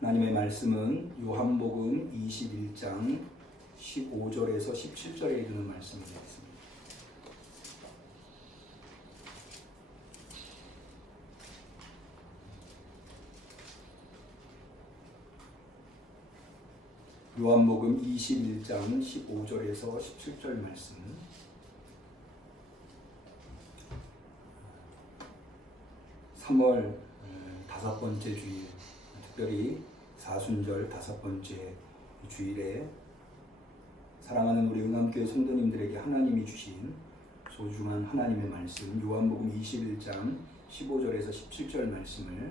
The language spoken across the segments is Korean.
하나님의 말씀은 요한복음 21장 15절에서 17절에 이르는 말씀이 되겠습니다. 요한복음 21장 15절에서 17절 말씀. 3월 5번째 주일, 특별히 사순절 5번째 주일에 사랑하는 우리 응암교회 성도님들에게 하나님이 주신 소중한 하나님의 말씀, 요한복음 21장 15절에서 17절 말씀을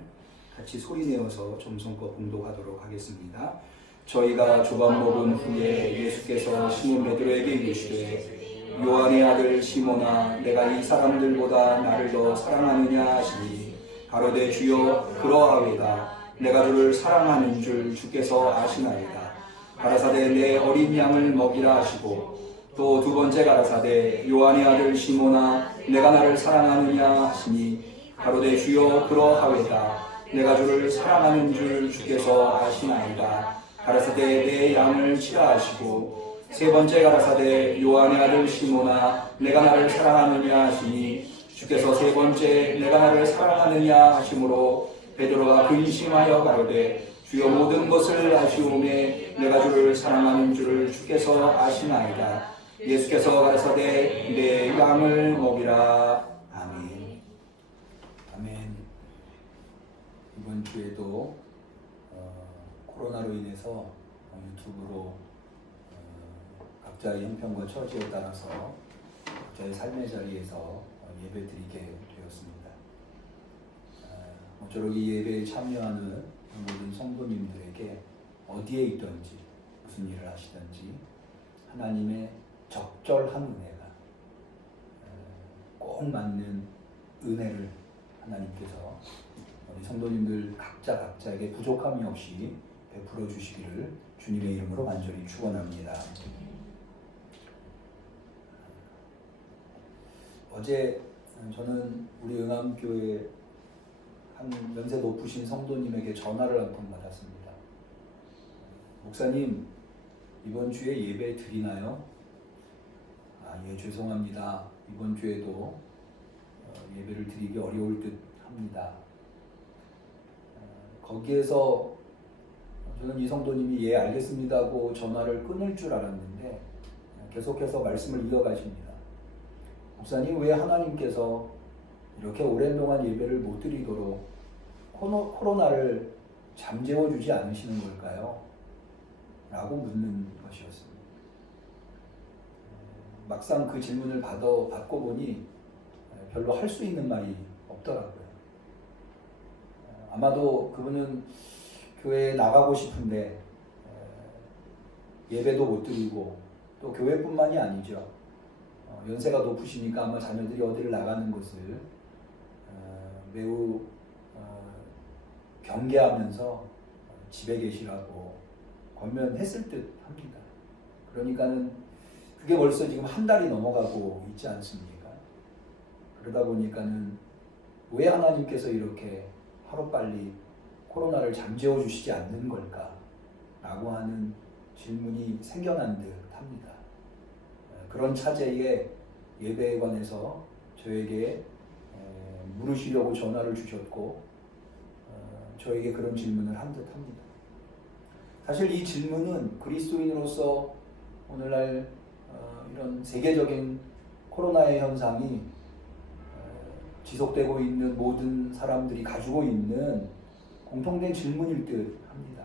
같이 소리내어서 점성껏 봉독하도록 하겠습니다. 저희가 조각 먹은 후에 예수께서 시몬 베드로에게 이르시되 요한의 아들 시몬아, 내가 이 사람들보다 나를 더 사랑하느냐 하시니 가로되 주여 그러하외다. 내가 주를 사랑하는 줄 주께서 아시나이다. 가라사대 내 어린 양을 먹이라 하시고 또 두 번째 가라사대 요한의 아들 시몬아, 내가 나를 사랑하느냐 하시니 가로되 주여 그러하외다. 내가 주를 사랑하는 줄 주께서 아시나이다. 가라사대 내 양을 치라 하시고 세 번째 가라사대 요한의 아들 시몬아, 내가 나를 사랑하느냐 하시니 주께서 세 번째 내가 나를 사랑하느냐 하심으로 베드로가 근심하여 가로되 주여 모든 것을 아시오매 내가 주를 사랑하는 줄을 주께서 아시나이다. 예수께서 가라사대 내 양을 먹이라. 아멘. 아멘. 이번 주에도 코로나로 인해서 유튜브로 각자의 형편과 처지에 따라서 각자의 삶의 자리에서 예배드리게 되었습니다. 모쪼록 이 예배에 참여하는 모든 성도님들에게 어디에 있든지 무슨 일을 하시든지 하나님의 적절한 은혜가 꼭 맞는 은혜를 하나님께서 우리 성도님들 각자에게 부족함이 없이 베풀어 주시기를 주님의 이름으로 간절히 축원합니다. 어제 저는 우리 응암교회 한 연세 높으신 성도님에게 전화를 한 통 받았습니다. 목사님, 이번 주에 예배 드리나요? 예, 죄송합니다. 이번 주에도 예배를 드리기 어려울 듯 합니다. 거기에서 저는 이 성도님이 예 알겠습니다 하고 전화를 끊을 줄 알았는데 계속해서 말씀을 이어가십니다. 목사님, 왜 하나님께서 이렇게 오랜 동안 예배를 못 드리도록 코로나를 잠재워 주지 않으시는 걸까요? 라고 묻는 것이었습니다. 막상 그 질문을 받고 보니 별로 할 수 있는 말이 없더라고요. 아마도 그분은 교회에 나가고 싶은데 예배도 못 드리고 또 교회뿐만이 아니죠. 연세가 높으시니까 아마 자녀들이 어디를 나가는 것을 매우 경계하면서 집에 계시라고 권면했을 듯 합니다. 그러니까는 그게 벌써 지금 한 달이 넘어가고 있지 않습니까? 그러다 보니까는 왜 하나님께서 이렇게 하루빨리 코로나를 잠재워 주시지 않는 걸까? 라고 하는 질문이 생겨난 듯 합니다. 그런 차제에 예배에 관해서 저에게 물으시려고 전화를 주셨고 저에게 그런 질문을 한 듯 합니다. 사실 이 질문은 그리스도인으로서 오늘날 이런 세계적인 코로나의 현상이 지속되고 있는 모든 사람들이 가지고 있는 공통된 질문일 듯 합니다.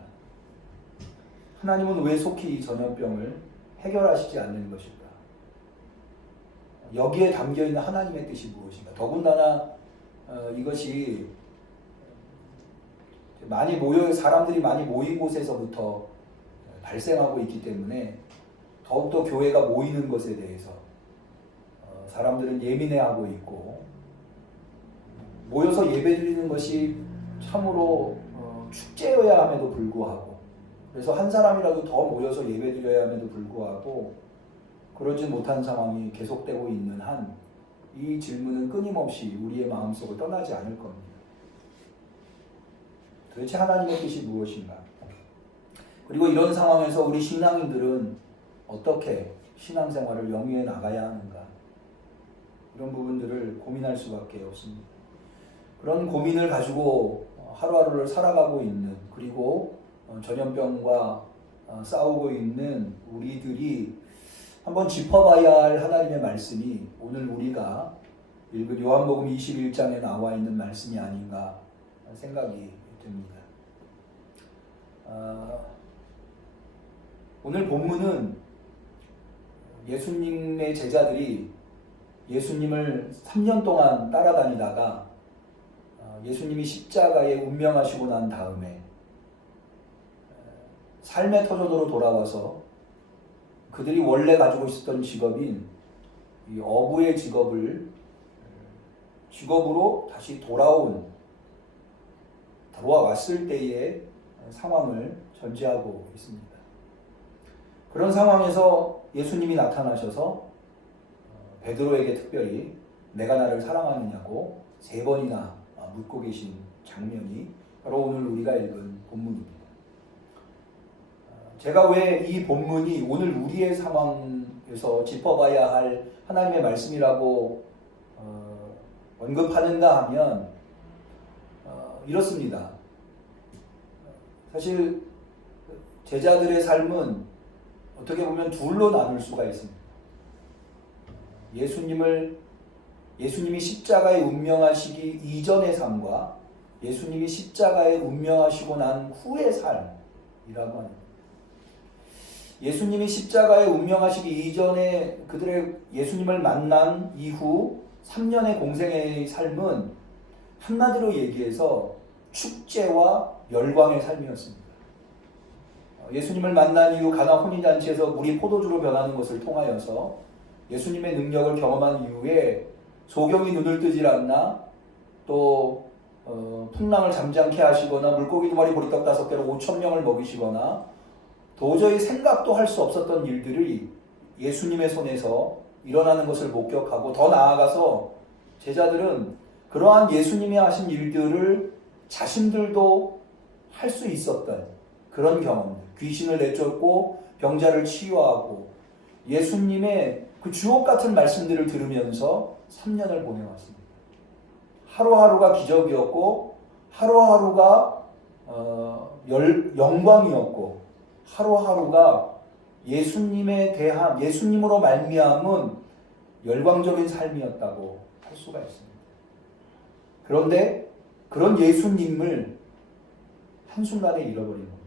하나님은 왜 속히 이 전염병을 해결하시지 않는 것일까? 여기에 담겨있는 하나님의 뜻이 무엇인가? 더군다나 이것이 사람들이 많이 모인 곳에서부터 발생하고 있기 때문에 더욱더 교회가 모이는 것에 대해서 사람들은 예민해하고 있고 모여서 예배드리는 것이 참으로 축제여야 함에도 불구하고 그래서 한 사람이라도 더 모여서 예배드려야 함에도 불구하고 그러지 못한 상황이 계속되고 있는 한 이 질문은 끊임없이 우리의 마음속을 떠나지 않을 겁니다. 도대체 하나님의 뜻이 무엇인가? 그리고 이런 상황에서 우리 신앙인들은 어떻게 신앙생활을 영위해 나가야 하는가, 이런 부분들을 고민할 수밖에 없습니다. 그런 고민을 가지고 하루하루를 살아가고 있는, 그리고 전염병과 싸우고 있는 우리들이 한번 짚어봐야 할 하나님의 말씀이 오늘 우리가 읽은 요한복음 21장에 나와 있는 말씀이 아닌가 생각이 듭니다. 오늘 본문은 예수님의 제자들이 예수님을 3년 동안 따라다니다가 예수님이 십자가에 운명하시고 난 다음에 삶의 터전으로 돌아와서 그들이 원래 가지고 있었던 직업인 이 어부의 직업으로 다시 돌아왔을 때의 상황을 전제하고 있습니다. 그런 상황에서 예수님이 나타나셔서 베드로에게 특별히 내가 나를 사랑하느냐고 3번이나 묻고 계신 장면이 바로 오늘 우리가 읽은 본문입니다. 제가 왜 이 본문이 오늘 우리의 상황에서 짚어봐야 할 하나님의 말씀이라고 언급하는가 하면 이렇습니다. 사실 제자들의 삶은 어떻게 보면 둘로 나눌 수가 있습니다. 예수님이 십자가에 운명하시기 이전의 삶과 예수님이 십자가에 운명하시고 난 후의 삶이라고 합니다. 예수님이 십자가에 운명하시기 이전에 그들의 예수님을 만난 이후 3년의 공생의 삶은 한마디로 얘기해서 축제와 열광의 삶이었습니다. 예수님을 만난 이후 가나 혼인잔치에서 물이 포도주로 변하는 것을 통하여서 예수님의 능력을 경험한 이후에 소경이 눈을 뜨질 않나, 또 풍랑을 잠잠케 하시거나 물고기 2마리 보리떡 5개로 5,000명을 먹이시거나 도저히 생각도 할 수 없었던 일들이 예수님의 손에서 일어나는 것을 목격하고, 더 나아가서 제자들은 그러한 예수님이 하신 일들을 자신들도 할 수 있었던 그런 경험들, 귀신을 내쫓고 병자를 치유하고 예수님의 그 주옥 같은 말씀들을 들으면서 3년을 보내왔습니다. 하루하루가 기적이었고 하루하루가 영광이었고 하루하루가 예수님으로 말미암은 열광적인 삶이었다고 할 수가 있습니다. 그런데 그런 예수님을 한순간에 잃어버린 겁니다.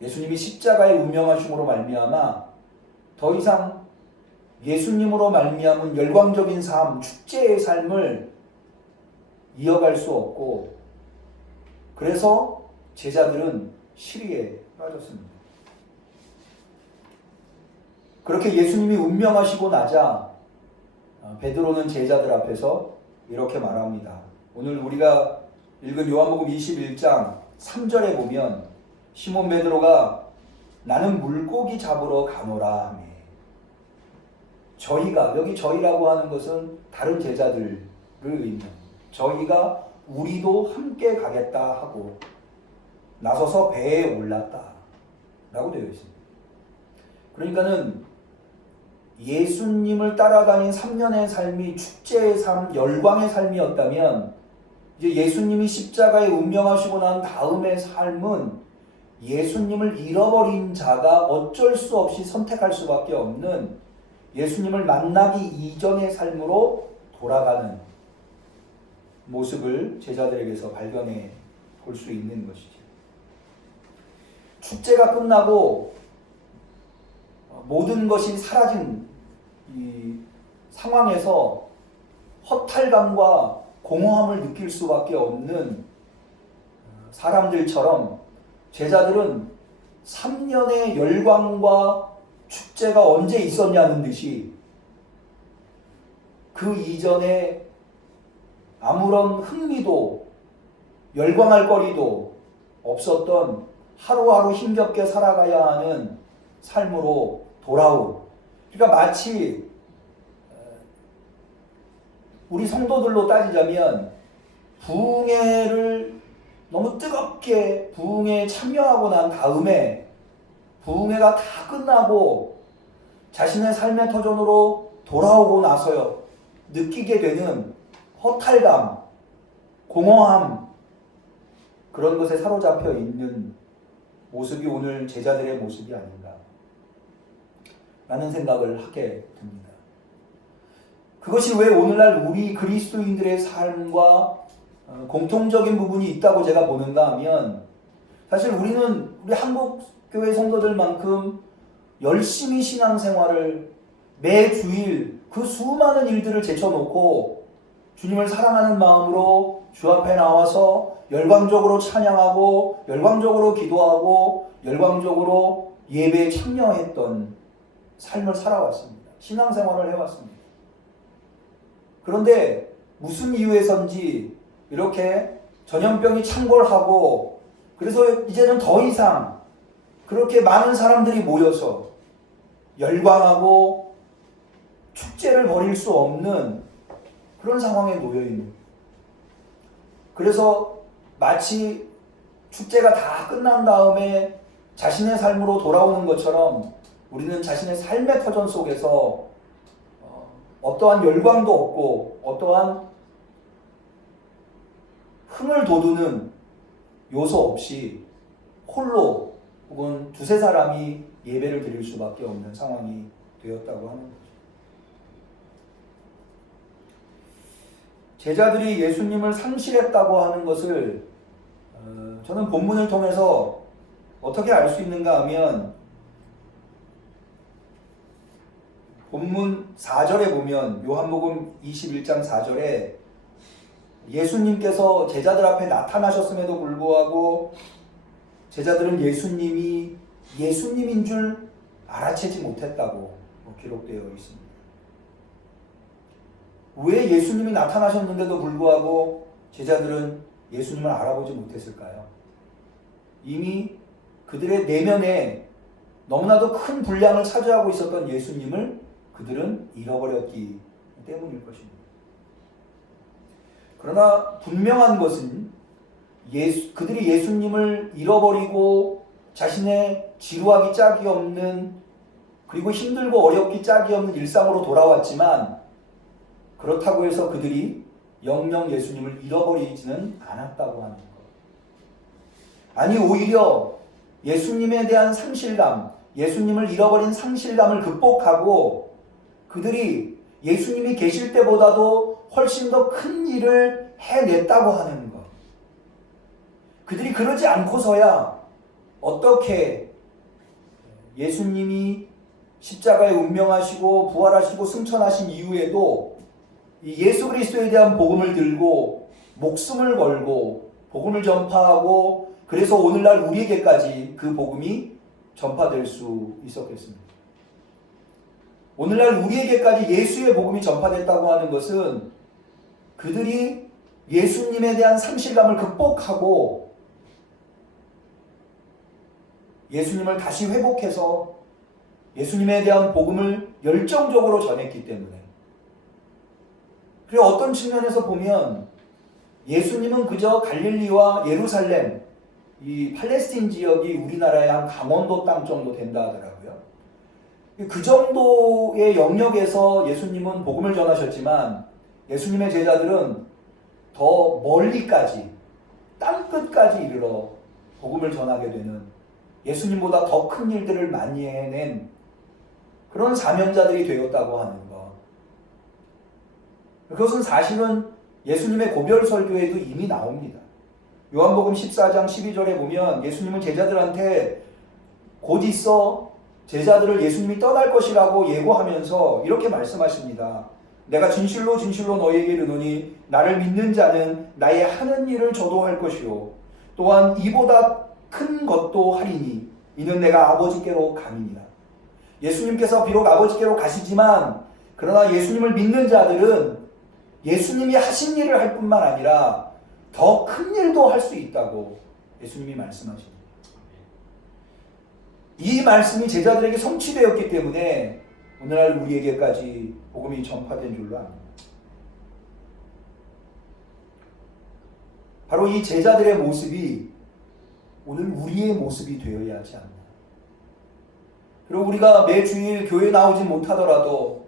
예수님이 십자가에 운명하심으로 말미암아 더 이상 예수님으로 말미암은 열광적인 삶, 축제의 삶을 이어갈 수 없고, 그래서 제자들은 시리에 빠졌습니다. 그렇게 예수님이 운명하시고 나자 베드로는 제자들 앞에서 이렇게 말합니다. 오늘 우리가 읽은 요한복음 21장 3절에 보면 시몬 베드로가 나는 물고기 잡으러 가노라 하며, 저희가, 여기 저희라고 하는 것은 다른 제자들을 의미합니다. 저희가 우리도 함께 가겠다 하고 나서서 배에 올랐다 라고 되어 있습니다. 그러니까는 예수님을 따라다닌 3년의 삶이 축제의 삶, 열광의 삶이었다면, 이제 예수님이 십자가에 운명하시고 난 다음의 삶은 예수님을 잃어버린 자가 어쩔 수 없이 선택할 수밖에 없는 예수님을 만나기 이전의 삶으로 돌아가는 모습을 제자들에게서 발견해 볼 수 있는 것이죠. 축제가 끝나고 모든 것이 사라진 이 상황에서 허탈감과 공허함을 느낄 수밖에 없는 사람들처럼 제자들은 3년의 열광과 축제가 언제 있었냐는 듯이 그 이전에 아무런 흥미도 열광할 거리도 없었던 하루하루 힘겹게 살아가야 하는 삶으로 돌아온, 그러니까 마치 우리 성도들로 따지자면 부흥회를 너무 뜨겁게 부흥회에 참여하고 난 다음에 부흥회가 다 끝나고 자신의 삶의 터전으로 돌아오고 나서요 느끼게 되는 허탈감, 공허함, 그런 것에 사로잡혀 있는 모습이 오늘 제자들의 모습이 아닌가 라는 생각을 하게 됩니다. 그것이 왜 오늘날 우리 그리스도인들의 삶과 공통적인 부분이 있다고 제가 보는가 하면, 사실 우리는 우리 한국교회 성도들만큼 열심히 신앙생활을 매 주일 그 수많은 일들을 제쳐놓고 주님을 사랑하는 마음으로 주 앞에 나와서 열광적으로 찬양하고 열광적으로 기도하고 열광적으로 예배에 참여했던 삶을 살아왔습니다. 신앙생활을 해왔습니다. 그런데 무슨 이유에선지 이렇게 전염병이 창궐하고, 그래서 이제는 더 이상 그렇게 많은 사람들이 모여서 열광하고 축제를 벌일 수 없는 그런 상황에 놓여 있는 거예요. 그래서 마치 축제가 다 끝난 다음에 자신의 삶으로 돌아오는 것처럼 우리는 자신의 삶의 터전 속에서 어떠한 열광도 없고 어떠한 흥을 돋우는 요소 없이 홀로 혹은 두세 사람이 예배를 드릴 수밖에 없는 상황이 되었다고 하는 거죠. 제자들이 예수님을 상실했다고 하는 것을 저는 본문을 통해서 어떻게 알 수 있는가 하면, 본문 4절에 보면 요한복음 21장 4절에 예수님께서 제자들 앞에 나타나셨음에도 불구하고 제자들은 예수님이 예수님인 줄 알아채지 못했다고 기록되어 있습니다. 왜 예수님이 나타나셨는데도 불구하고 제자들은 예수님을 알아보지 못했을까요? 이미 그들의 내면에 너무나도 큰 분량을 차지하고 있었던 예수님을 그들은 잃어버렸기 때문일 것입니다. 그러나 분명한 것은 그들이 예수님을 잃어버리고 자신의 지루하기 짝이 없는, 그리고 힘들고 어렵기 짝이 없는 일상으로 돌아왔지만, 그렇다고 해서 그들이 영영 예수님을 잃어버리지는 않았다고 하는 것. 아니, 오히려 예수님에 대한 상실감, 예수님을 잃어버린 상실감을 극복하고 그들이 예수님이 계실 때보다도 훨씬 더 큰 일을 해냈다고 하는 것. 그들이 그러지 않고서야 어떻게 예수님이 십자가에 운명하시고 부활하시고 승천하신 이후에도 이 예수 그리스도에 대한 복음을 들고 목숨을 걸고 복음을 전파하고, 그래서 오늘날 우리에게까지 그 복음이 전파될 수 있었겠습니다. 오늘날 우리에게까지 예수의 복음이 전파됐다고 하는 것은 그들이 예수님에 대한 상실감을 극복하고 예수님을 다시 회복해서 예수님에 대한 복음을 열정적으로 전했기 때문에. 그리고 어떤 측면에서 보면 예수님은 그저 갈릴리와 예루살렘, 이 팔레스틴 지역이 우리나라의 한 강원도 땅 정도 된다 하더라고요. 그 정도의 영역에서 예수님은 복음을 전하셨지만 예수님의 제자들은 더 멀리까지, 땅끝까지 이르러 복음을 전하게 되는, 예수님보다 더 큰 일들을 많이 해낸 그런 사명자들이 되었다고 하는 것. 그것은 사실은 예수님의 고별 설교에도 이미 나옵니다. 요한복음 14장 12절에 보면 예수님은 제자들한테 곧 있어 제자들을 예수님이 떠날 것이라고 예고하면서 이렇게 말씀하십니다. 내가 진실로 진실로 너희에게 이르노니 나를 믿는 자는 나의 하는 일을 저도 할 것이요 또한 이보다 큰 것도 하리니 이는 내가 아버지께로 감이니라. 예수님께서 비록 아버지께로 가시지만 그러나 예수님을 믿는 자들은 예수님이 하신 일을 할 뿐만 아니라 더 큰 일도 할 수 있다고 예수님이 말씀하십니다. 이 말씀이 제자들에게 성취되었기 때문에 오늘날 우리에게까지 복음이 전파된 줄로 압니다. 바로 이 제자들의 모습이 오늘 우리의 모습이 되어야 하지 않나. 그리고 우리가 매주일 교회 나오지 못하더라도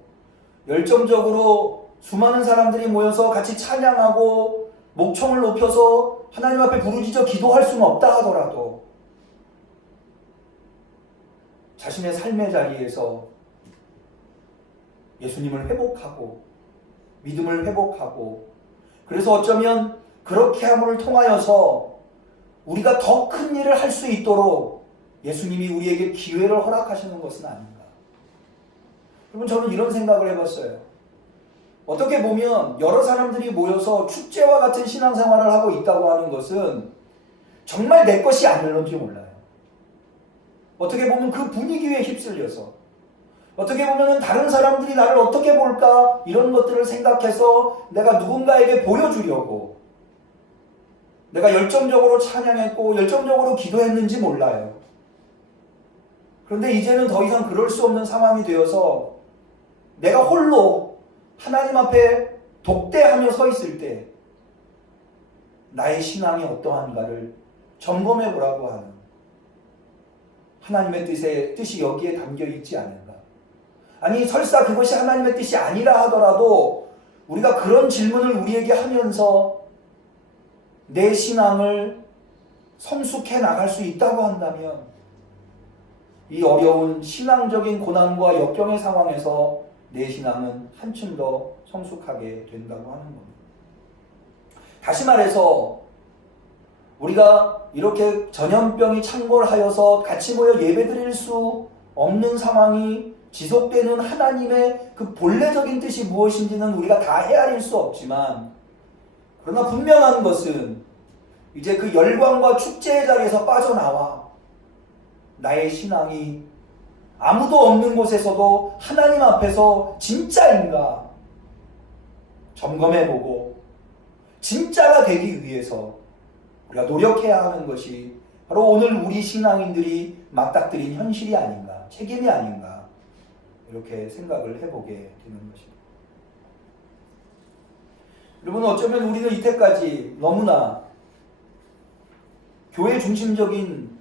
열정적으로 수많은 사람들이 모여서 같이 찬양하고 목청을 높여서 하나님 앞에 부르짖어 기도할 수는 없다 하더라도 자신의 삶의 자리에서 예수님을 회복하고 믿음을 회복하고 그래서 어쩌면 그렇게 함을 통하여서 우리가 더 큰 일을 할 수 있도록 예수님이 우리에게 기회를 허락하시는 것은 아닌가. 여러분 저는 이런 생각을 해봤어요. 어떻게 보면 여러 사람들이 모여서 축제와 같은 신앙생활을 하고 있다고 하는 것은 정말 내 것이 아닐런지 몰라요. 어떻게 보면 그 분위기에 휩쓸려서 어떻게 보면 다른 사람들이 나를 어떻게 볼까 이런 것들을 생각해서 내가 누군가에게 보여주려고 내가 열정적으로 찬양했고 열정적으로 기도했는지 몰라요. 그런데 이제는 더 이상 그럴 수 없는 상황이 되어서 내가 홀로 하나님 앞에 독대하며 서 있을 때 나의 신앙이 어떠한가를 점검해 보라고 하는 하나님의 뜻이 여기에 담겨 있지 않은가. 아니 설사 그것이 하나님의 뜻이 아니라 하더라도 우리가 그런 질문을 우리에게 하면서 내 신앙을 성숙해 나갈 수 있다고 한다면 이 어려운 신앙적인 고난과 역경의 상황에서 내 신앙은 한층 더 성숙하게 된다고 하는 겁니다. 다시 말해서 우리가 이렇게 전염병이 창궐하여서 같이 모여 예배드릴 수 없는 상황이 지속되는 하나님의 그 본래적인 뜻이 무엇인지는 우리가 다 헤아릴 수 없지만 그러나 분명한 것은 이제 그 열광과 축제의 자리에서 빠져나와 나의 신앙이 아무도 없는 곳에서도 하나님 앞에서 진짜인가 점검해보고 진짜가 되기 위해서 우리가 노력해야 하는 것이 바로 오늘 우리 신앙인들이 맞닥뜨린 현실이 아닌가, 책임이 아닌가 이렇게 생각을 해보게 되는 것입니다. 여러분 어쩌면 우리는 이때까지 너무나 교회 중심적인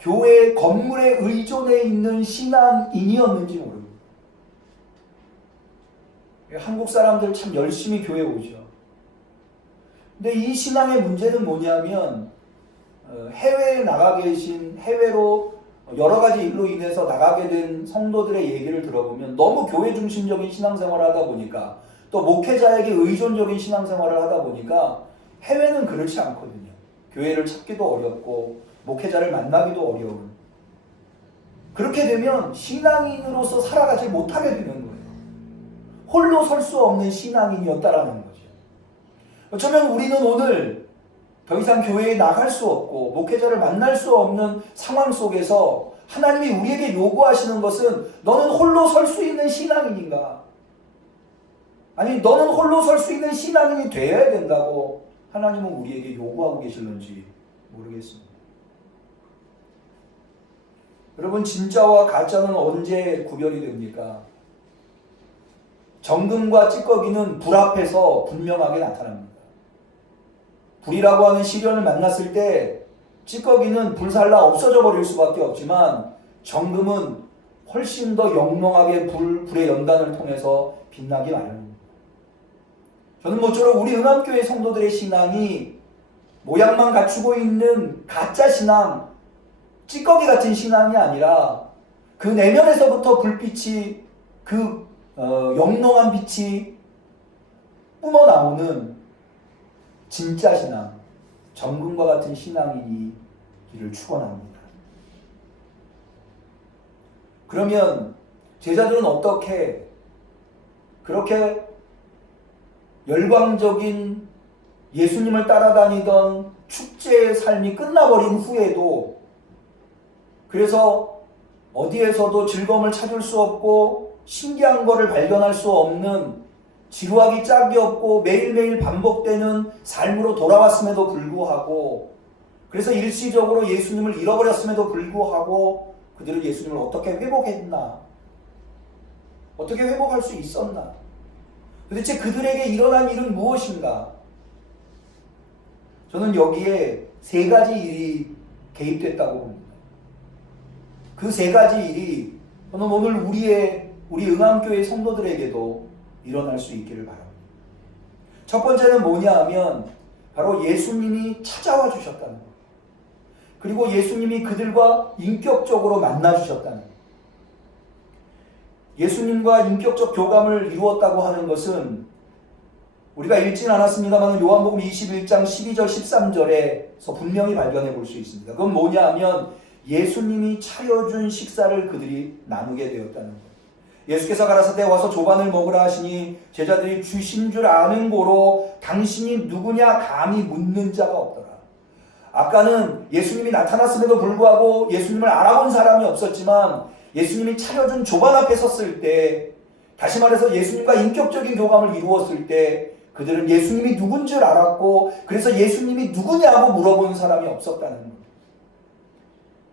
교회 건물에 의존해 있는 신앙인이었는지 모릅니다. 한국 사람들 참 열심히 교회 오죠. 근데 이 신앙의 문제는 뭐냐면 해외에 나가 계신 해외로 여러 가지 일로 인해서 나가게 된 성도들의 얘기를 들어보면 너무 교회 중심적인 신앙생활을 하다 보니까 또 목회자에게 의존적인 신앙생활을 하다 보니까 해외는 그렇지 않거든요. 교회를 찾기도 어렵고 목회자를 만나기도 어려운 그렇게 되면 신앙인으로서 살아가지 못하게 되는 거예요. 홀로 설 수 없는 신앙인이었다라는 거죠. 어쩌면 우리는 오늘 더 이상 교회에 나갈 수 없고 목회자를 만날 수 없는 상황 속에서 하나님이 우리에게 요구하시는 것은 너는 홀로 설 수 있는 신앙인인가? 아니 너는 홀로 설 수 있는 신앙인이 되어야 된다고 하나님은 우리에게 요구하고 계시는지 모르겠습니다. 여러분 진짜와 가짜는 언제 구별이 됩니까? 정금과 찌꺼기는 불 앞에서 분명하게 나타납니다. 불이라고 하는 시련을 만났을 때 찌꺼기는 불살라 없어져 버릴 수밖에 없지만 정금은 훨씬 더 영롱하게 불의 연단을 통해서 빛나기 마련입니다. 저는 모쪼록 우리 응암교회 성도들의 신앙이 모양만 갖추고 있는 가짜 신앙, 찌꺼기 같은 신앙이 아니라 그 내면에서부터 불빛이 그 영롱한 빛이 뿜어나오는 진짜 신앙, 정금과 같은 신앙이기를 축원합니다. 그러면 제자들은 어떻게 그렇게 열광적인 예수님을 따라다니던 축제의 삶이 끝나버린 후에도 그래서 어디에서도 즐거움을 찾을 수 없고 신기한 것을 발견할 수 없는 지루하기 짝이 없고 매일매일 반복되는 삶으로 돌아왔음에도 불구하고 그래서 일시적으로 예수님을 잃어버렸음에도 불구하고 그들은 예수님을 어떻게 회복했나? 어떻게 회복할 수 있었나? 도대체 그들에게 일어난 일은 무엇인가? 저는 여기에 세 가지 일이 개입됐다고 봅니다. 그 세 가지 일이 저는 오늘 우리 응암교회 성도들에게도 일어날 수 있기를 바랍니다. 첫 번째는 뭐냐 하면 바로 예수님이 찾아와 주셨다는 것. 그리고 예수님이 그들과 인격적으로 만나 주셨다는 것. 예수님과 인격적 교감을 이루었다고 하는 것은 우리가 읽진 않았습니다만 요한복음 21장 12절 13절에서 분명히 발견해 볼 수 있습니다. 그건 뭐냐 하면 예수님이 차려준 식사를 그들이 나누게 되었다는 거예요. 예수께서 가라사대 와서 조반을 먹으라 하시니 제자들이 주신 줄 아는 고로 당신이 누구냐 감히 묻는 자가 없더라. 아까는 예수님이 나타났음에도 불구하고 예수님을 알아본 사람이 없었지만 예수님이 차려준 조반 앞에 섰을 때, 다시 말해서 예수님과 인격적인 교감을 이루었을 때 그들은 예수님이 누군 줄 알았고 그래서 예수님이 누구냐고 물어본 사람이 없었다는 거예요.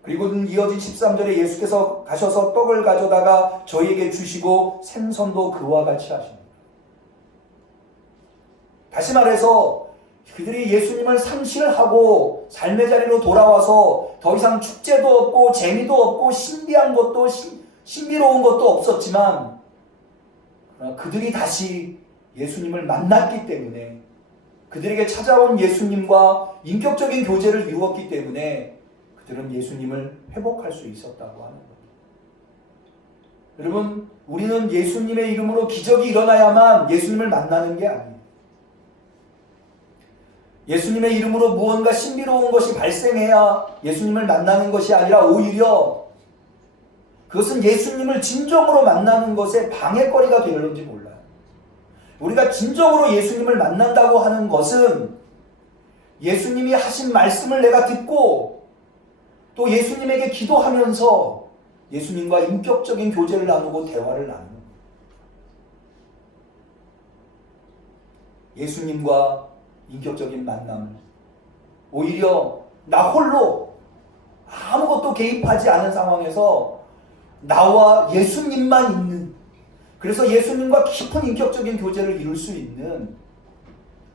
그리고는 이어진 13절에 예수께서 가셔서 떡을 가져다가 저희에게 주시고 생선도 그와 같이 하십니다. 다시 말해서 그들이 예수님을 상실하고 삶의 자리로 돌아와서 더 이상 축제도 없고 재미도 없고 신비한 것도 신비로운 것도 없었지만 그들이 다시 예수님을 만났기 때문에, 그들에게 찾아온 예수님과 인격적인 교제를 이루었기 때문에 그들은 예수님을 회복할 수 있었다고 하는 겁니다. 여러분, 우리는 예수님의 이름으로 기적이 일어나야만 예수님을 만나는 게 아니에요. 예수님의 이름으로 무언가 신비로운 것이 발생해야 예수님을 만나는 것이 아니라 오히려 그것은 예수님을 진정으로 만나는 것에 방해거리가 되는지 몰라요. 우리가 진정으로 예수님을 만난다고 하는 것은 예수님이 하신 말씀을 내가 듣고 또 예수님에게 기도하면서 예수님과 인격적인 교제를 나누고 대화를 나누는 거예요. 예수님과 인격적인 만남, 오히려 나 홀로 아무것도 개입하지 않은 상황에서 나와 예수님만 있는, 그래서 예수님과 깊은 인격적인 교제를 이룰 수 있는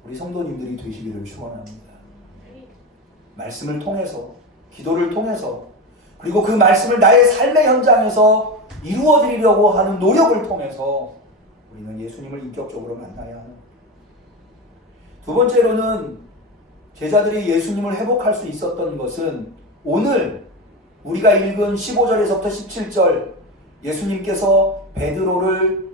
우리 성도님들이 되시기를 축원합니다. 말씀을 통해서, 기도를 통해서, 그리고 그 말씀을 나의 삶의 현장에서 이루어드리려고 하는 노력을 통해서 우리는 예수님을 인격적으로 만나야 하는. 두 번째로는 제자들이 예수님을 회복할 수 있었던 것은 오늘 우리가 읽은 15절에서부터 17절 예수님께서 베드로를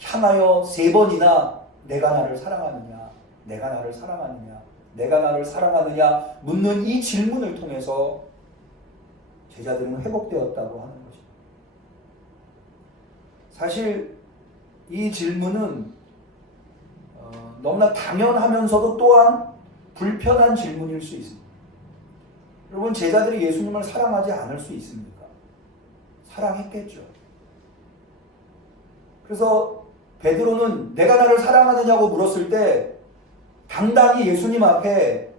향하여 3번이나 내가 나를 사랑하느냐, 내가 나를 사랑하느냐, 내가 나를 사랑하느냐 묻는 이 질문을 통해서 제자들은 회복되었다고 하는 것입니다. 사실 이 질문은 너무나 당연하면서도 또한 불편한 질문일 수 있습니다. 여러분, 제자들이 예수님을 사랑하지 않을 수 있습니까? 사랑했겠죠. 그래서 베드로는 내가 나를 사랑하느냐고 물었을 때 당당히 예수님 앞에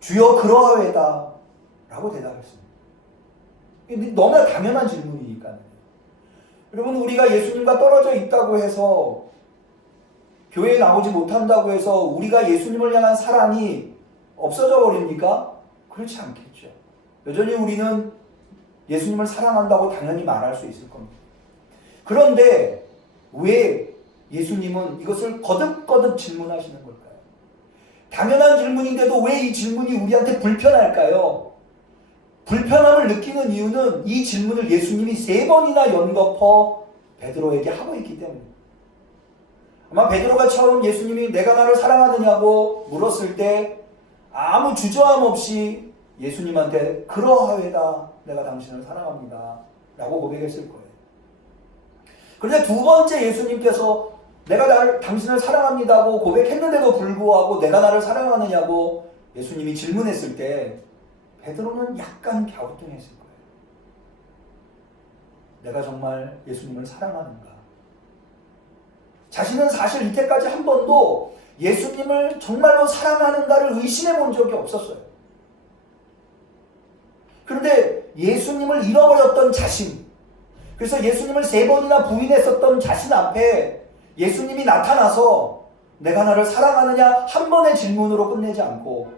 주여 그러하외다 라고 대답했습니다. 너무나 당연한 질문이니까요. 여러분, 우리가 예수님과 떨어져 있다고 해서, 교회에 나오지 못한다고 해서 우리가 예수님을 향한 사랑이 없어져 버립니까? 그렇지 않겠죠. 여전히 우리는 예수님을 사랑한다고 당연히 말할 수 있을 겁니다. 그런데 왜 예수님은 이것을 거듭거듭 질문하시는 걸까요? 당연한 질문인데도 왜 이 질문이 우리한테 불편할까요? 불편함을 느끼는 이유는 이 질문을 예수님이 3번이나 연거퍼 베드로에게 하고 있기 때문입니다. 아마 베드로가 처음 예수님이 내가 나를 사랑하느냐고 물었을 때 아무 주저함 없이 예수님한테 그러하외다, 내가 당신을 사랑합니다 라고 고백했을 거예요. 그런데 두 번째 예수님께서 내가 당신을 사랑합니다고 고백했는데도 불구하고 내가 나를 사랑하느냐고 예수님이 질문했을 때 베드로는 약간 갸우뚱했을 거예요. 내가 정말 예수님을 사랑하는가? 자신은 사실 이때까지 한 번도 예수님을 정말로 사랑하는가를 의심해 본 적이 없었어요. 그런데 예수님을 잃어버렸던 자신, 그래서 예수님을 3번이나 부인했었던 자신 앞에 예수님이 나타나서 내가 나를 사랑하느냐 한 번의 질문으로 끝내지 않고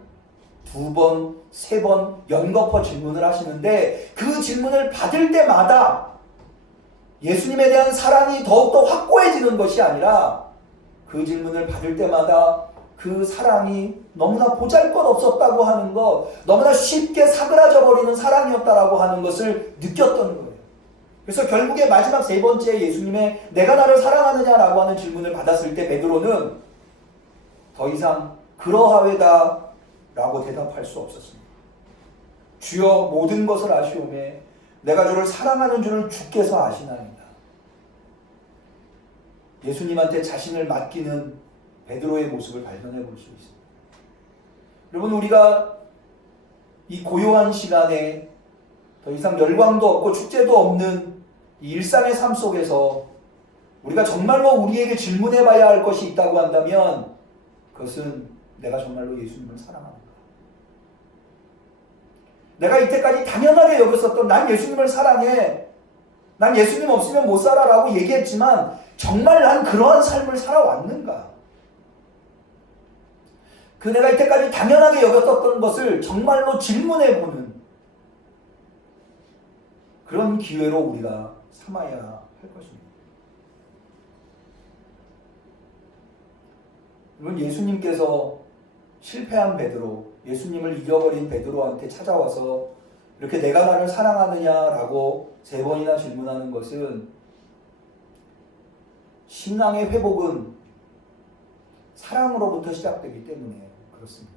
2번, 3번 연거푸 질문을 하시는데 그 질문을 받을 때마다 예수님에 대한 사랑이 더욱더 확고해지는 것이 아니라 그 질문을 받을 때마다 그 사랑이 너무나 보잘것없었다고 하는 것, 너무나 쉽게 사그라져 버리는 사랑이었다라고 하는 것을 느꼈던 거예요. 그래서 결국에 마지막 3번째 예수님의 내가 나를 사랑하느냐라고 하는 질문을 받았을 때 베드로는 더 이상 그러하외다 라고 대답할 수 없었습니다. 주여 모든 것을 아시오매 내가 주를 사랑하는 줄을 주께서 아시나이다. 예수님한테 자신을 맡기는 베드로의 모습을 발견해 볼 수 있습니다. 여러분, 우리가 이 고요한 시간에 더 이상 열광도 없고 축제도 없는 이 일상의 삶 속에서 우리가 정말로 우리에게 질문해 봐야 할 것이 있다고 한다면 그것은 내가 정말로 예수님을 사랑하는가? 내가 이때까지 당연하게 여겼었던 난 예수님을 사랑해, 난 예수님 없으면 못 살아라고 얘기했지만 정말 난 그러한 삶을 살아왔는가? 그 내가 이때까지 당연하게 여겼었던 것을 정말로 질문해보는 그런 기회로 우리가 삼아야 할 것입니다. 여러분, 예수님께서 실패한 베드로, 예수님을 잃어버린 베드로한테 찾아와서 이렇게 내가 나를 사랑하느냐라고 3번이나 질문하는 것은 신앙의 회복은 사랑으로부터 시작되기 때문에 그렇습니다.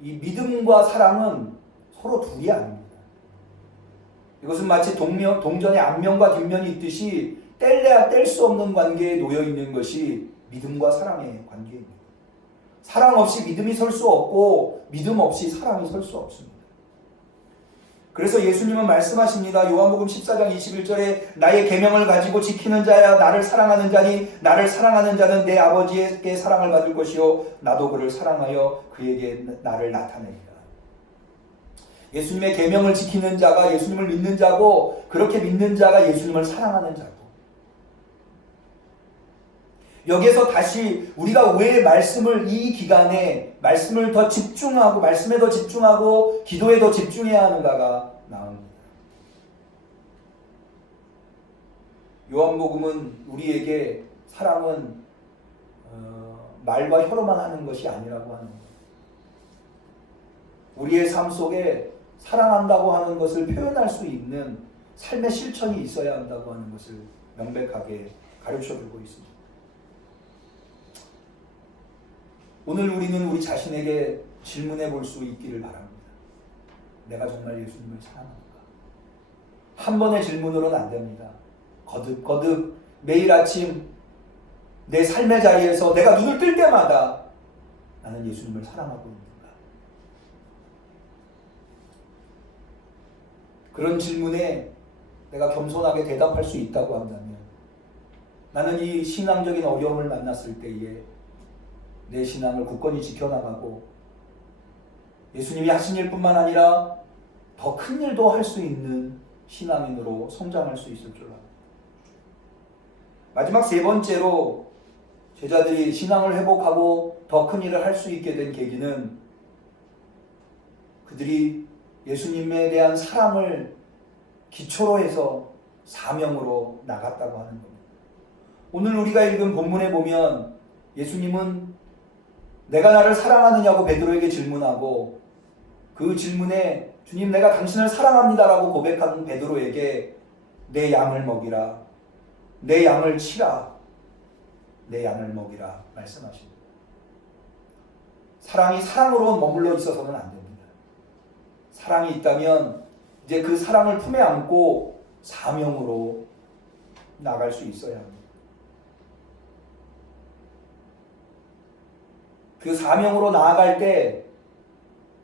이 믿음과 사랑은 서로 둘이 아닙니다. 이것은 마치 동전의 앞면과 뒷면이 있듯이 뗄래야 뗄 수 없는 관계에 놓여 있는 것이 믿음과 사랑의 관계입니다. 사랑 없이 믿음이 설 수 없고 믿음 없이 사랑이 설 수 없습니다. 그래서 예수님은 말씀하십니다. 요한복음 14장 21절에 나의 계명을 가지고 지키는 자야 나를 사랑하는 자니 나를 사랑하는 자는 내 아버지에게 사랑을 받을 것이요 나도 그를 사랑하여 그에게 나를 나타내리라. 예수님의 계명을 지키는 자가 예수님을 믿는 자고 그렇게 믿는 자가 예수님을 사랑하는 자고, 여기에서 다시 우리가 왜 말씀을 이 기간에 말씀을 더 집중하고 말씀에 더 집중하고 기도에 더 집중해야 하는가가 나옵니다. 요한복음은 우리에게 사랑은 말과 혀로만 하는 것이 아니라고 하는 거예요. 우리의 삶 속에 사랑한다고 하는 것을 표현할 수 있는 삶의 실천이 있어야 한다고 하는 것을 명백하게 가르쳐주고 있습니다. 오늘 우리는 우리 자신에게 질문해 볼 수 있기를 바랍니다. 내가 정말 예수님을 사랑하는가? 한 번의 질문으로는 안 됩니다. 거듭거듭 매일 아침 내 삶의 자리에서 내가 눈을 뜰 때마다 나는 예수님을 사랑하고 있는가? 그런 질문에 내가 겸손하게 대답할 수 있다고 한다면 나는 이 신앙적인 어려움을 만났을 때에 내 신앙을 굳건히 지켜나가고 예수님이 하신 일뿐만 아니라 더 큰 일도 할 수 있는 신앙인으로 성장할 수 있을 줄 압니다. 마지막 3번째로 제자들이 신앙을 회복하고 더 큰 일을 할 수 있게 된 계기는 그들이 예수님에 대한 사랑을 기초로 해서 사명으로 나갔다고 하는 겁니다. 오늘 우리가 읽은 본문에 보면 예수님은 내가 나를 사랑하느냐고 베드로에게 질문하고 그 질문에 주님 내가 당신을 사랑합니다라고 고백한 베드로에게 내 양을 먹이라, 내 양을 치라, 내 양을 먹이라 말씀하십니다. 사랑이 사랑으로 머물러 있어서는 안 됩니다. 사랑이 있다면 이제 그 사랑을 품에 안고 사명으로 나갈 수 있어야 합니다. 그 사명으로 나아갈 때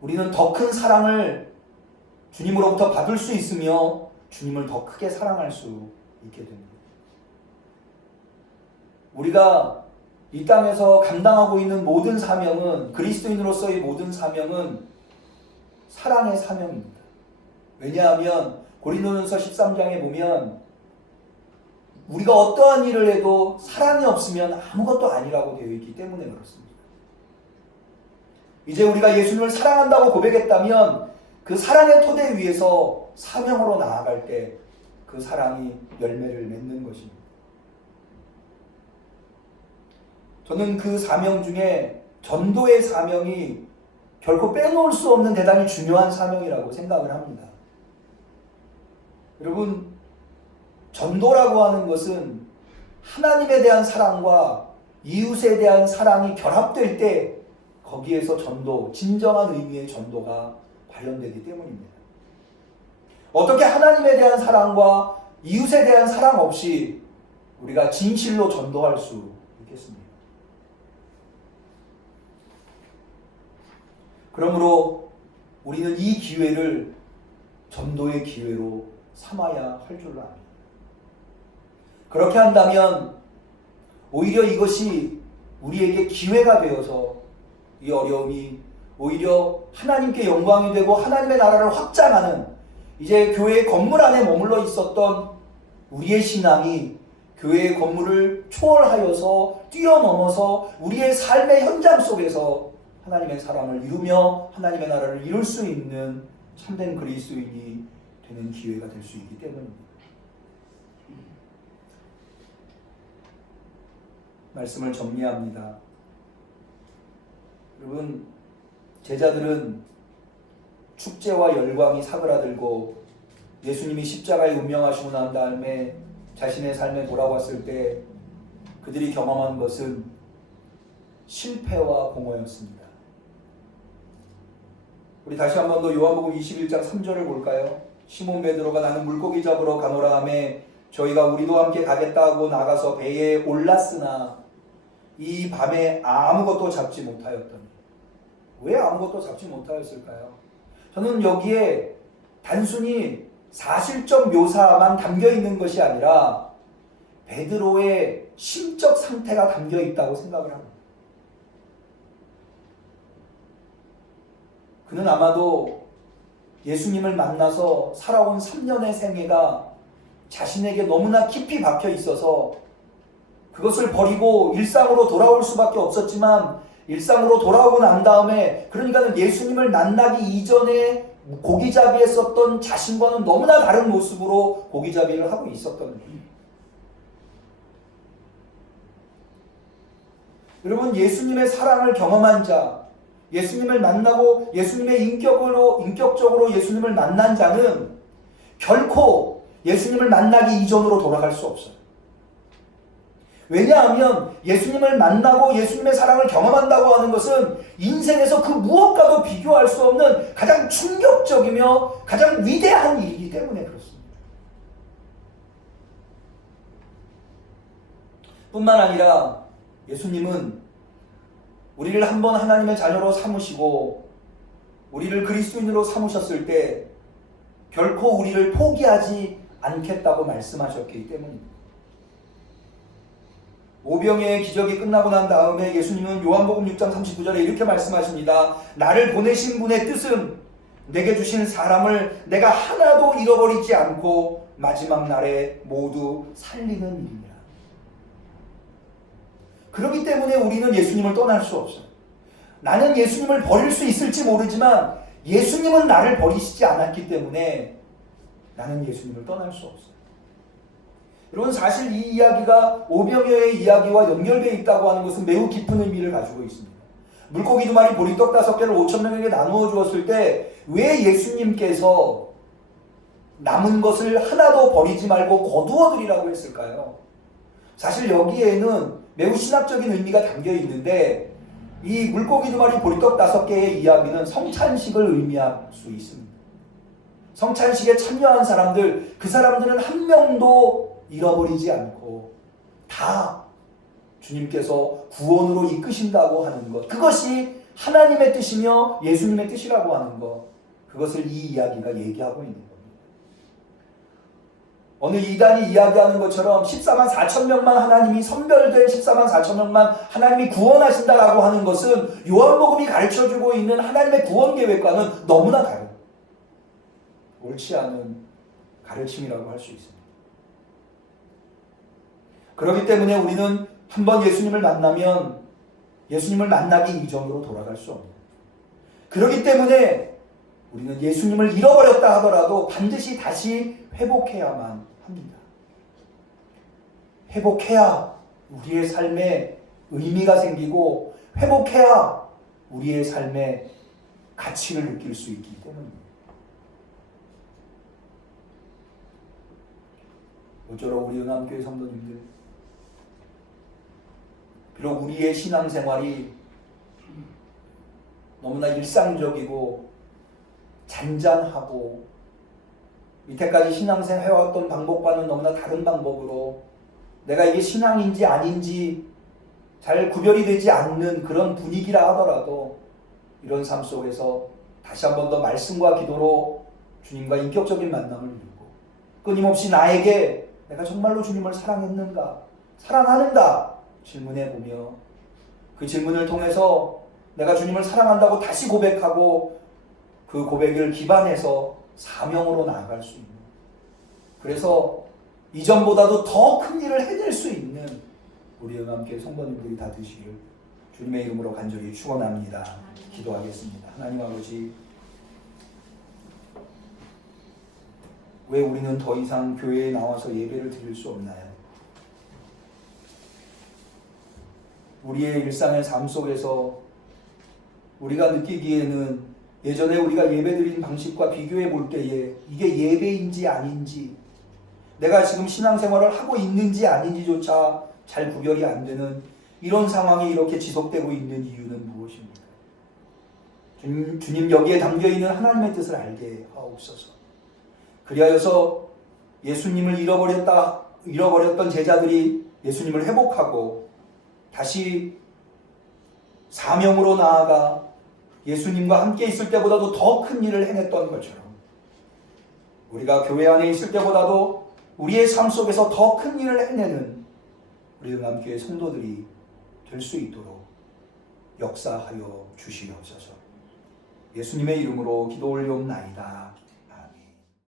우리는 더 큰 사랑을 주님으로부터 받을 수 있으며 주님을 더 크게 사랑할 수 있게 됩니다. 우리가 이 땅에서 감당하고 있는 모든 사명은, 그리스도인으로서의 모든 사명은 사랑의 사명입니다. 왜냐하면 고린도전서 13장에 보면 우리가 어떠한 일을 해도 사랑이 없으면 아무것도 아니라고 되어 있기 때문에 그렇습니다. 이제 우리가 예수님을 사랑한다고 고백했다면 그 사랑의 토대 위에서 사명으로 나아갈 때 그 사랑이 열매를 맺는 것입니다. 저는 그 사명 중에 전도의 사명이 결코 빼놓을 수 없는 대단히 중요한 사명이라고 생각을 합니다. 여러분, 전도라고 하는 것은 하나님에 대한 사랑과 이웃에 대한 사랑이 결합될 때 거기에서 전도, 진정한 의미의 전도가 발현되기 때문입니다. 어떻게 하나님에 대한 사랑과 이웃에 대한 사랑 없이 우리가 진실로 전도할 수 있겠습니까? 그러므로 우리는 이 기회를 전도의 기회로 삼아야 할 줄로 압니다. 그렇게 한다면 오히려 이것이 우리에게 기회가 되어서 이 어려움이 오히려 하나님께 영광이 되고 하나님의 나라를 확장하는, 이제 교회의 건물 안에 머물러 있었던 우리의 신앙이 교회의 건물을 초월하여서 뛰어넘어서 우리의 삶의 현장 속에서 하나님의 사랑을 이루며 하나님의 나라를 이룰 수 있는 참된 그리스도인이 되는 기회가 될 수 있기 때문입니다. 말씀을 정리합니다. 여러분, 제자들은 축제와 열광이 사그라들고 예수님이 십자가에 운명하시고 난 다음에 자신의 삶에 돌아왔을 때 그들이 경험한 것은 실패와 공허였습니다. 우리 다시 한 번 더 요한복음 21장 3절을 볼까요? 시몬 베드로가 나는 물고기 잡으러 가노라 하매 저희가 우리도 함께 가겠다 하고 나가서 배에 올랐으나 이 밤에 아무것도 잡지 못하였더니. 왜 아무것도 잡지 못하였을까요? 저는 여기에 단순히 사실적 묘사만 담겨 있는 것이 아니라 베드로의 심적 상태가 담겨 있다고 생각을 합니다. 그는 아마도 예수님을 만나서 살아온 3년의 생애가 자신에게 너무나 깊이 박혀 있어서 그것을 버리고 일상으로 돌아올 수밖에 없었지만, 일상으로 돌아오고 난 다음에, 그러니까는 예수님을 만나기 이전에 고기잡이 했었던 자신과는 너무나 다른 모습으로 고기잡이를 하고 있었던 거예요. 여러분, 예수님의 사랑을 경험한 자, 예수님을 만나고 예수님의 인격적으로 예수님을 만난 자는 결코 예수님을 만나기 이전으로 돌아갈 수 없어요. 왜냐하면 예수님을 만나고 예수님의 사랑을 경험한다고 하는 것은 인생에서 그 무엇과도 비교할 수 없는 가장 충격적이며 가장 위대한 일이기 때문에 그렇습니다. 뿐만 아니라 예수님은 우리를 한번 하나님의 자녀로 삼으시고 우리를 그리스도인으로 삼으셨을 때 결코 우리를 포기하지 않겠다고 말씀하셨기 때문입니다. 오병이어의 기적이 끝나고 난 다음에 예수님은 요한복음 6장 39절에 이렇게 말씀하십니다. 나를 보내신 분의 뜻은 내게 주신 사람을 내가 하나도 잃어버리지 않고 마지막 날에 모두 살리는 일이니라. 그렇기 때문에 우리는 예수님을 떠날 수 없어요. 나는 예수님을 버릴 수 있을지 모르지만 예수님은 나를 버리시지 않았기 때문에 나는 예수님을 떠날 수 없어요. 여러분, 사실 이 이야기가 오병이어의 이야기와 연결되어 있다고 하는 것은 매우 깊은 의미를 가지고 있습니다. 물고기 2마리 보리떡 5개를 5,000명에게 나누어 주었을 때 왜 예수님께서 남은 것을 하나도 버리지 말고 거두어 드리라고 했을까요? 사실 여기에는 매우 신학적인 의미가 담겨 있는데, 이 물고기 2마리 보리떡 5개의 이야기는 성찬식을 의미할 수 있습니다. 성찬식에 참여한 사람들, 그 사람들은 한 명도 잃어버리지 않고 다 주님께서 구원으로 이끄신다고 하는 것, 그것이 하나님의 뜻이며 예수님의 뜻이라고 하는 것, 그것을 이 이야기가 얘기하고 있는 겁니다. 어느 이단이 이야기하는 것처럼 14만 4천 명만 하나님이, 선별된 14만 4천 명만 하나님이 구원하신다라고 하는 것은 요한복음이 가르쳐주고 있는 하나님의 구원 계획과는 너무나 다른, 옳지 않은 가르침이라고 할 수 있습니다. 그렇기 때문에 우리는 한번 예수님을 만나면 예수님을 만나기 이전으로 돌아갈 수 없는, 그렇기 때문에 우리는 예수님을 잃어버렸다 하더라도 반드시 다시 회복해야만 합니다. 회복해야 우리의 삶에 의미가 생기고 회복해야 우리의 삶에 가치를 느낄 수 있기 때문입니다. 모쪼록 우리 응암교회 성도님들, 비록 우리의 신앙생활이 너무나 일상적이고 잔잔하고 이때까지 신앙생활 해왔던 방법과는 너무나 다른 방법으로 내가 이게 신앙인지 아닌지 잘 구별이 되지 않는 그런 분위기라 하더라도 이런 삶 속에서 다시 한 번 더 말씀과 기도로 주님과 인격적인 만남을 이루고 끊임없이 나에게 내가 정말로 주님을 사랑했는가, 사랑하는가 질문해보며 그 질문을 통해서 내가 주님을 사랑한다고 다시 고백하고 그 고백을 기반해서 사명으로 나아갈 수 있는, 그래서 이전보다도 더 큰 일을 해낼 수 있는 우리 응암교회 성도님들이 다 되시길 주님의 이름으로 간절히 축원합니다. 기도하겠습니다. 하나님 아버지, 왜 우리는 더 이상 교회에 나와서 예배를 드릴 수 없나요? 우리의 일상의 삶 속에서 우리가 느끼기에는 예전에 우리가 예배드린 방식과 비교해 볼 때에 이게 예배인지 아닌지, 내가 지금 신앙생활을 하고 있는지 아닌지조차 잘 구별이 안 되는 이런 상황이 이렇게 지속되고 있는 이유는 무엇입니까? 주님, 여기에 담겨있는 하나님의 뜻을 알게 하옵소서. 그리하여서 예수님을 잃어버렸던 제자들이 예수님을 회복하고 다시 사명으로 나아가 예수님과 함께 있을 때보다도 더 큰 일을 해냈던 것처럼 우리가 교회 안에 있을 때보다도 우리의 삶 속에서 더 큰 일을 해내는 우리 응암교회 성도들이 될 수 있도록 역사하여 주시옵소서. 예수님의 이름으로 기도 올리옵나이다.